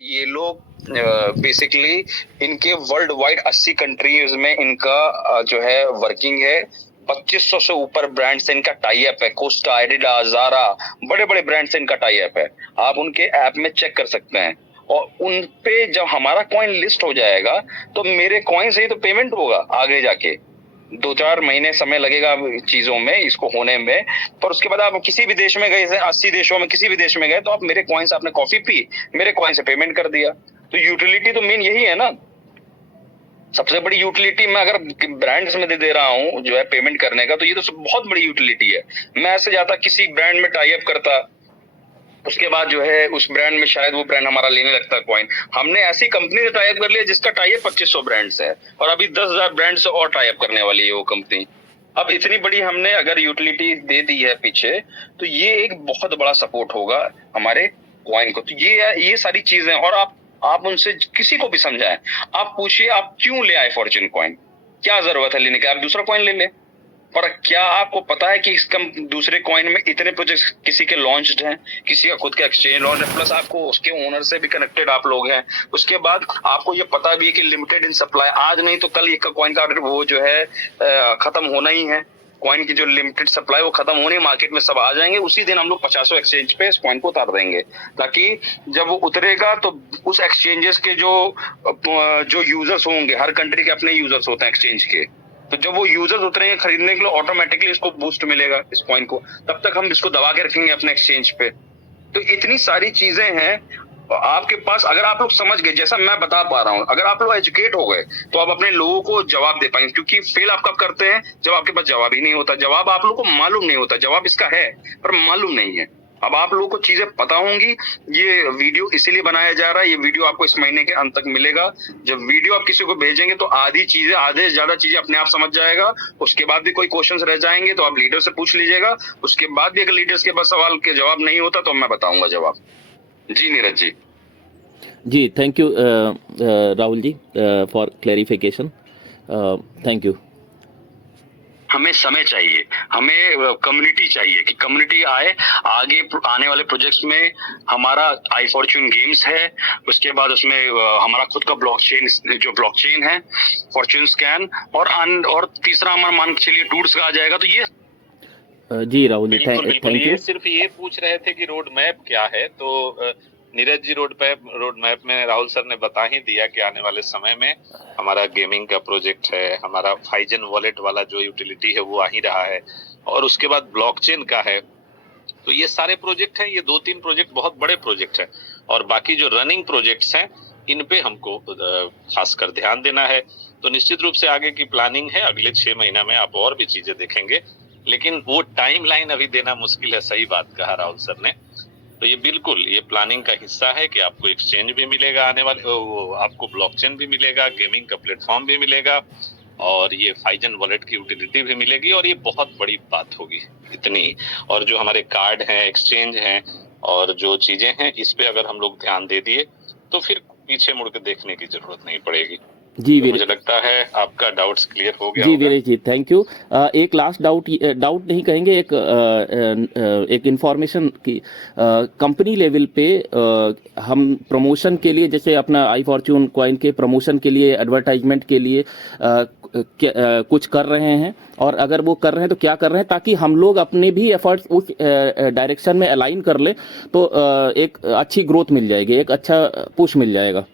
ये लोग बेसिकली इनके वर्ल्ड वाइड 80 कंट्रीज में इनका जो है वर्किंग है। 2500 से ऊपर ब्रांड से इनका टाई अप है। कोस्टा, एडिडास, ज़ारा, बड़े बड़े ब्रांड से इनका टाई अप है। आप उनके ऐप में चेक कर सकते हैं। और उन पे जब हमारा कॉइन लिस्ट हो जाएगा तो मेरे कॉइन से ही तो पेमेंट होगा आगे जाके। 2-4 महीने समय लगेगा चीजों में, इसको होने में। पर उसके बाद आप किसी भी देश में गए, 80 देशों में किसी भी देश में गए, तो आप मेरे कॉइन से आपने कॉफी पी, मेरे कॉइन से पेमेंट कर दिया। तो यूटिलिटी तो मेन यही है ना। सबसे बड़ी यूटिलिटी मैं अगर ब्रांड्स में दे रहा हूँ जो है पेमेंट करने का, तो ये तो बहुत बड़ी यूटिलिटी है। मैं ऐसे जाता किसी ब्रांड में टाई अप करता, उसके बाद जो है उस ब्रांड में शायद वो ब्रांड हमारा लेने लगता है कॉइन। हमने ऐसी कंपनी से टाई अप कर लिया जिसका टाई अप 2500 ब्रांड्स है, और अभी 10,000 ब्रांड से और टाई अप करने वाली है वो कंपनी। अब इतनी बड़ी हमने अगर यूटिलिटी दे दी है पीछे, तो ये एक बहुत बड़ा सपोर्ट होगा हमारे कॉइन को। तो ये सारी चीजें, और आप उनसे किसी को भी समझाएं, आप पूछिए आप क्यों ले आए फॉर्च्यून कॉइन, क्या जरूरत है लेने की, आप दूसरा कॉइन ले लें। पर क्या आपको पता है कि इसका दूसरे कॉइन में इतने प्रोजेक्ट्स किसी के लॉन्च्ड हैं, किसी का खुद का एक्सचेंज लॉन्च है, प्लस आपको उसके ओनर से भी कनेक्टेड आप लोग हैं। उसके बाद आपको ये पता भी है कि लिमिटेड इन सप्लाई, आज नहीं तो कल एक कॉइन का वो जो है खत्म होना ही है। कॉइन की जो लिमिटेड सप्लाई वो खत्म होने, मार्केट में सब आ जाएंगे, उसी दिन हम लोग 50 एक्सचेंज पे इस कॉइन को उतार देंगे, ताकि जब वो उतरेगा तो उस एक्सचेंजेस के जो यूजर्स होंगे, हर कंट्री के अपने यूजर्स होते हैं एक्सचेंज के, तो जब वो यूजर्स उतरेंगे खरीदने के लिए, ऑटोमेटिकली इसको बूस्ट मिलेगा इस कॉइन को। तब तक हम इसको दबा के रखेंगे अपने एक्सचेंज पे। तो इतनी सारी चीजें हैं आपके पास। अगर आप लोग समझ गए, जैसा मैं बता पा रहा हूँ, अगर आप लोग एजुकेट हो गए, तो आप अपने लोगों को जवाब दे पाएंगे। क्योंकि फेल आप कब करते हैं, जब आपके पास जवाब ही नहीं होता। जवाब आप लोगों को मालूम नहीं होता, जवाब इसका है पर मालूम नहीं है। अब आप लोगों को चीजें पता होंगी। ये वीडियो इसीलिए बनाया जा रहा है, ये वीडियो आपको इस महीने के अंत तक मिलेगा। जब वीडियो आप किसी को भेजेंगे तो आधी से ज्यादा चीजें अपने आप समझ जाएगा। उसके बाद भी कोई क्वेश्चंस रह जाएंगे तो आप लीडर से पूछ लीजिएगा। उसके बाद भी अगर लीडर्स के पास सवाल के जवाब नहीं होता तो मैं बताऊंगा जवाब। जी नीरज जी। जी, thank you Rahul ji for clarification. Thank you. हमें समय चाहिए, हमें कम्युनिटी चाहिए कि कम्युनिटी आए आगे आने वाले प्रोजेक्ट्स में। हमारा आई फॉर्च्यून गेम्स है, उसके बाद उसमें हमारा खुद का ब्लॉकचेन है, फॉर्च्यून स्कैन, और तीसरा हमारा मान के चलिए टूर्स का आ जाएगा। तो ये जी राहुल जी, बिल्कुल थैंक यू। सिर्फ ये पूछ रहे थे कि रोड मैप क्या है, तो नीरज जी रोड मैप में राहुल सर ने बता ही दिया कि आने वाले समय में हमारा गेमिंग का प्रोजेक्ट है, हमारा फाइजन वॉलेट वाला जो यूटिलिटी है वो आ ही रहा है, और उसके बाद ब्लॉकचेन का है। तो ये सारे प्रोजेक्ट हैं, ये 2-3 प्रोजेक्ट बहुत बड़े प्रोजेक्ट हैं, और बाकी जो रनिंग प्रोजेक्ट्स हैं इन पे हमको खासकर ध्यान देना है। तो निश्चित रूप से आगे की प्लानिंग है, अगले 6 महीना में आप और भी चीजें देखेंगे, लेकिन वो टाइमलाइन अभी देना मुश्किल है। सही बात कहा राहुल सर ने। तो ये बिल्कुल ये प्लानिंग का हिस्सा है कि आपको एक्सचेंज भी मिलेगा आने वाले, आपको ब्लॉकचेन भी मिलेगा, गेमिंग का प्लेटफॉर्म भी मिलेगा, और ये फाइजन वॉलेट की यूटिलिटी भी मिलेगी, और ये बहुत बड़ी बात होगी इतनी। और जो हमारे कार्ड हैं, एक्सचेंज हैं, और जो चीजें हैं, इस पे अगर हम लोग ध्यान दे दिए तो फिर पीछे मुड़ के देखने की जरूरत नहीं पड़ेगी। जी तो मुझे लगता है आपका डाउट्स क्लियर हो गया जी होगा। वीरेश जी, थैंक यू। एक लास्ट डाउट नहीं कहेंगे, एक इंफॉर्मेशन की कंपनी लेवल पे हम प्रमोशन के लिए, जैसे अपना आई फॉर्च्यून कॉइन के प्रमोशन के लिए, एडवर्टाइजमेंट के लिए कुछ कर रहे हैं, और अगर वो कर रहे हैं तो क्या कर रहे हैं, ताकि हम लोग अपने भी एफर्ट्स उस डायरेक्शन में अलाइन कर ले, तो एक अच्छी ग्रोथ मिल जाएगी, एक अच्छा पुश मिल जाएगा।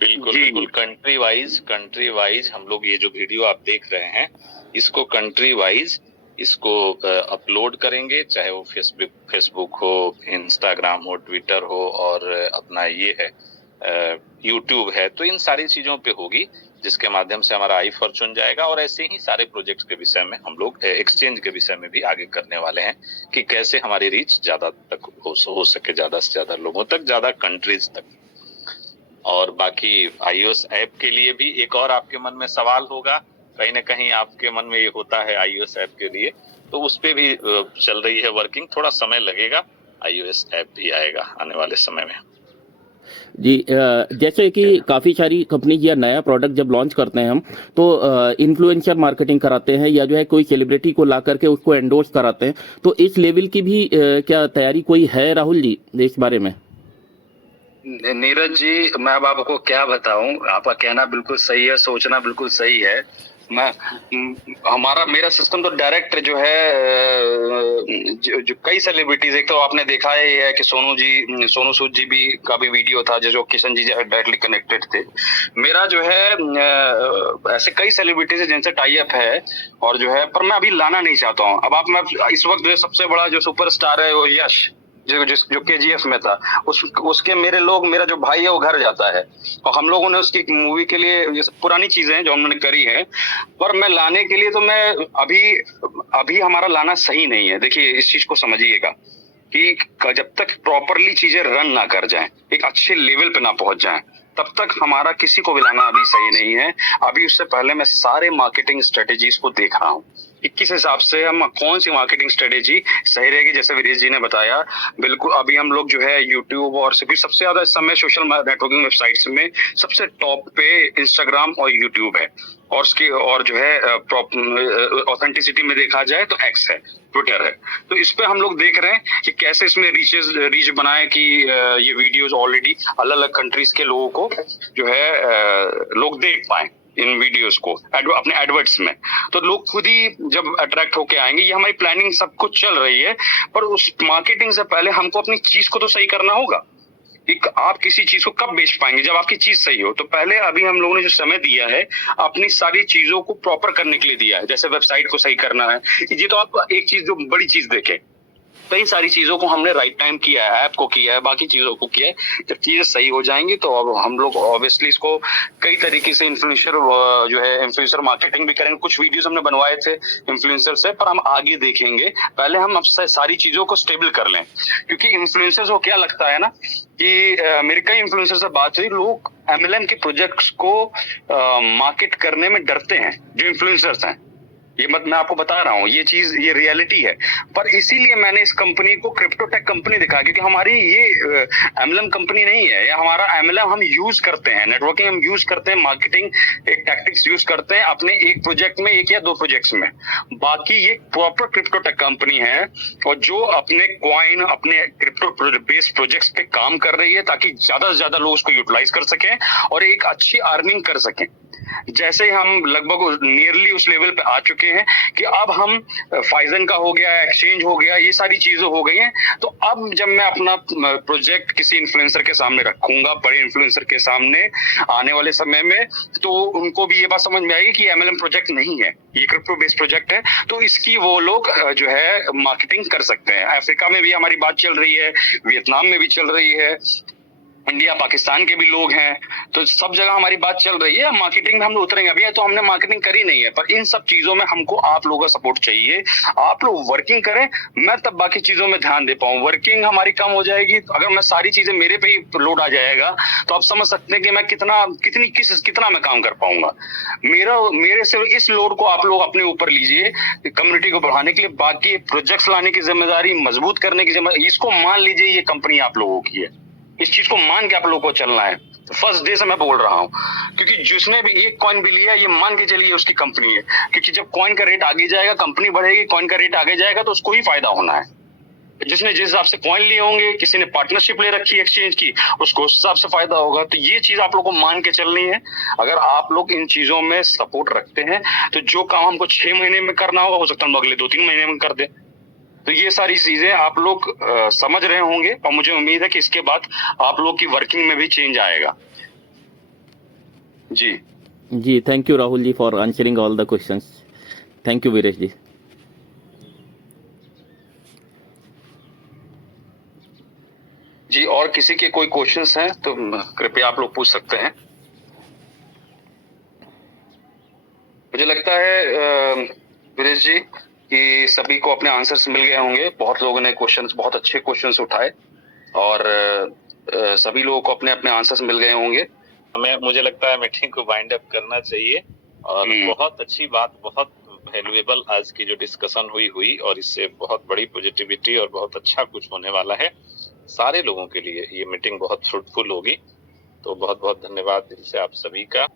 बिल्कुल कंट्री वाइज हम लोग ये जो वीडियो आप देख रहे हैं, इसको कंट्री वाइज इसको अपलोड करेंगे, चाहे वो फेसबुक हो, इंस्टाग्राम हो, ट्विटर हो, और अपना ये है यूट्यूब है। तो इन सारी चीजों पे होगी, जिसके माध्यम से हमारा आई फॉर्च्यून जाएगा। और ऐसे ही सारे प्रोजेक्ट्स के विषय में हम लोग एक्सचेंज के विषय में भी आगे करने वाले हैं, कि कैसे हमारी रीच ज्यादा तक हो सके, ज्यादा से ज्यादा लोगों तक, ज्यादा कंट्रीज तक। और बाकी iOS ऐप के लिए भी एक और आपके मन में सवाल होगा, कहीं ना कहीं आपके मन में ये होता है iOS ऐप के लिए, तो उस पे भी चल रही है वर्किंग। थोड़ा समय लगेगा, iOS ऐप भी आएगा आने वाले समय में। जी, जैसे कि काफ़ी सारी कंपनी या नया प्रोडक्ट जब लॉन्च करते हैं हम, तो इन्फ्लुएंसर मार्केटिंग कराते हैं, या जो है कोई सेलिब्रिटी को ला करके उसको एंडोर्स कराते हैं। तो इस लेवल की भी क्या तैयारी कोई है राहुल जी इस बारे में? नीरज जी, मैं अब आपको क्या बताऊं, आपका कहना बिल्कुल सही है, सोचना बिल्कुल सही है। मैं मेरा सिस्टम तो डायरेक्ट जो है जो कई सेलिब्रिटीज, एक तो आपने देखा ही है कि सोनू सूद जी भी का भी वीडियो था जो किशन जी डायरेक्टली कनेक्टेड थे। मेरा जो है ऐसे कई सेलिब्रिटीज है जिनसे टाई अप है, और जो है पर मैं अभी लाना नहीं चाहता हूँ। अब मैं इस वक्त जो सबसे बड़ा जो सुपरस्टार है वो यश, जो केजीएफ में था, उसके मेरा जो भाई है वो घर जाता है, और हम लोगों ने उसकी मूवी के लिए, ये सब पुरानी चीजें हैं जो हमने करी है, पर मैं लाने के लिए तो मैं अभी अभी हमारा लाना सही नहीं है। देखिए इस चीज को समझिएगा कि जब तक प्रॉपरली चीजें रन ना कर जाएं, एक अच्छे लेवल पे ना पहुंच जाएं, तब तक हमारा किसी को भी लाना अभी सही नहीं है। अभी उससे पहले मैं सारे मार्केटिंग स्ट्रेटेजीज को देख रहा हूँ कि किस हिसाब से हम कौन सी मार्केटिंग स्ट्रेटेजी सही रहेगी। जैसे वीरेश जी ने बताया, बिल्कुल अभी हम लोग जो है यूट्यूब और सबसे ज्यादा इस समय सोशल नेटवर्किंग वेबसाइट्स में सबसे टॉप पे इंस्टाग्राम और यूट्यूब है, और उसकी और जो है ऑथेंटिसिटी में देखा जाए तो एक्स है, ट्विटर है। तो इस पे हम लोग देख रहे हैं कि कैसे इसमें रीच बनाए कि ये वीडियोस ऑलरेडी अलग अलग कंट्रीज के लोगों को जो है लोग देख पाए इन वीडियोस को अपने एडवर्ट्स में। तो लोग खुद ही जब अट्रैक्ट होके आएंगे, ये हमारी प्लानिंग सब कुछ चल रही है, पर उस मार्केटिंग से पहले हमको अपनी चीज को तो सही करना होगा। आप किसी चीज को कब बेच पाएंगे, जब आपकी चीज सही हो। तो पहले अभी हम लोगों ने जो समय दिया है अपनी सारी चीजों को प्रॉपर करने के लिए दिया है। जैसे वेबसाइट को सही करना है, ये तो आप एक चीज जो बड़ी चीज देखें, कई सारी चीजों को हमने राइट टाइम किया है, ऐप को किया है, बाकी चीजों को किया है। जब चीजें सही हो जाएंगी तो अब हम लोग ऑब्वियसली इसको कई तरीके से इन्फ्लुएंसर मार्केटिंग भी करेंगे। कुछ वीडियोस हमने बनवाए थे इन्फ्लुएंसर से, पर हम आगे देखेंगे। पहले हम अब सारी चीजों को स्टेबल कर लें, क्योंकि इन्फ्लुएंसर्स को क्या लगता है ना कि मेरे कई इन्फ्लुएंसर से बात हुई, लोग एमएलएम के प्रोजेक्ट्स को मार्केट करने में डरते हैं, जो इन्फ्लुएंसर्स हैं। ये मैं आपको बता रहा हूँ, ये रियलिटी है। पर इसीलिए मैंने इस कंपनी को क्रिप्टोटेक कंपनी दिखाया, क्योंकि हमारी ये एमएलएम कंपनी नहीं है। या हमारा एमएलएम हम यूज करते हैं, नेटवर्किंग हम यूज करते हैं, मार्केटिंग एक टैक्टिक्स यूज करते हैं अपने एक प्रोजेक्ट में, एक या दो प्रोजेक्ट्स में। बाकी ये प्रॉपर क्रिप्टोटेक कंपनी है, और जो अपने कॉइन, अपने क्रिप्टो बेस्ड प्रोजेक्ट्स पे काम कर रही है, ताकि ज्यादा से ज्यादा लोग उसको यूटिलाइज कर सकें और एक अच्छी अर्निंग कर सकें। जैसे हम लगभग नियरली उस लेवल पे आ चुके हैं कि अब हम फाइजन का हो गया, एक्सचेंज हो गया, ये सारी चीजें हो गई हैं। तो अब जब मैं अपना प्रोजेक्ट किसी इन्फ्लुएंसर के सामने रखूंगा, बड़े इन्फ्लुएंसर के सामने आने वाले समय में, तो उनको भी ये बात समझ में आएगी कि एमएलएम प्रोजेक्ट नहीं है, ये क्रिप्टो बेस्ड प्रोजेक्ट है। तो इसकी वो लोग जो है मार्केटिंग कर सकते हैं। अफ्रीका में भी हमारी बात चल रही है, वियतनाम में भी चल रही है, इंडिया पाकिस्तान के भी लोग हैं, तो सब जगह हमारी बात चल रही है। मार्केटिंग में हम लोग उतरेंगे। अभी तो हमने मार्केटिंग करी नहीं है, पर इन सब चीजों में हमको आप लोगों का सपोर्ट चाहिए। आप लोग वर्किंग करें, मैं तब बाकी चीजों में ध्यान दे पाऊं। वर्किंग हमारी कम हो जाएगी, अगर मैं सारी चीजें मेरे पे ही लोड आ जाएगा, तो आप समझ सकते हैं कि मैं कितना मैं काम कर पाऊंगा। मेरे से इस लोड को आप लोग अपने ऊपर लीजिए कम्युनिटी को बढ़ाने के लिए। बाकी प्रोजेक्ट्स लाने की जिम्मेदारी, मजबूत करने की जिम्मेदारी, इसको मान लीजिए ये कंपनी आप लोगों की है। इस चीज को मान के आप लोगों को चलना है। फर्स्ट डे से मैं बोल रहा हूँ, क्योंकि जिसने भी एक कॉइन भी लिया, ये मान के चलिए उसकी कंपनी है। क्योंकि जब कॉइन का रेट आगे जाएगा, कंपनी बढ़ेगी, कॉइन का रेट आगे जाएगा, तो उसको ही फायदा होना है। जिसने जिस हिसाब से कॉइन लिए होंगे, किसी ने पार्टनरशिप ले रखी है एक्सचेंज की, उसको उस हिसाब से फायदा होगा। तो ये चीज आप लोग को मान के चलनी है। अगर आप लोग इन चीजों में सपोर्ट रखते हैं, तो जो काम हमको 6 महीने में करना होगा, हो सकता है हम अगले 2-3 महीने में कर दें। तो ये सारी चीजें आप लोग समझ रहे होंगे, और मुझे उम्मीद है कि इसके बाद आप लोग की वर्किंग में भी चेंज आएगा। जी, thank you Rahul ji for answering all the questions. Thank you Viresh ji. जी, और किसी के कोई क्वेश्चंस हैं तो कृपया आप लोग पूछ सकते हैं। मुझे लगता है वीरेश जी कि सभी को अपने आंसर्स मिल गए होंगे। बहुत लोगों ने क्वेश्चंस, बहुत अच्छे क्वेश्चंस उठाए, और सभी लोगों को अपने अपने आंसर्स मिल गए होंगे। मुझे लगता है मीटिंग को वाइंड अप करना चाहिए। और बहुत अच्छी बात, बहुत वैल्यूएबल आज की जो डिस्कशन हुई, और इससे बहुत बड़ी पॉजिटिविटी और बहुत अच्छा कुछ होने वाला है सारे लोगों के लिए। ये मीटिंग बहुत फ्रूटफुल होगी। तो बहुत बहुत धन्यवाद दिल से आप सभी का।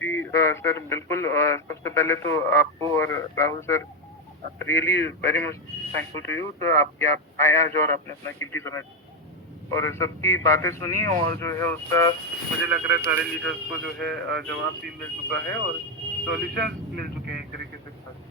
जी सर, बिल्कुल। सबसे पहले तो आपको और Rahul sir, really very much thankful to you. तो आप आए आज और आपने अपना कीमती समय और सबकी बातें सुनी और जो है उसका मुझे लग रहा है सारे लीडर्स को जो है जवाब भी मिल चुका है और सॉल्यूशंस मिल चुके हैं एक तरीके से।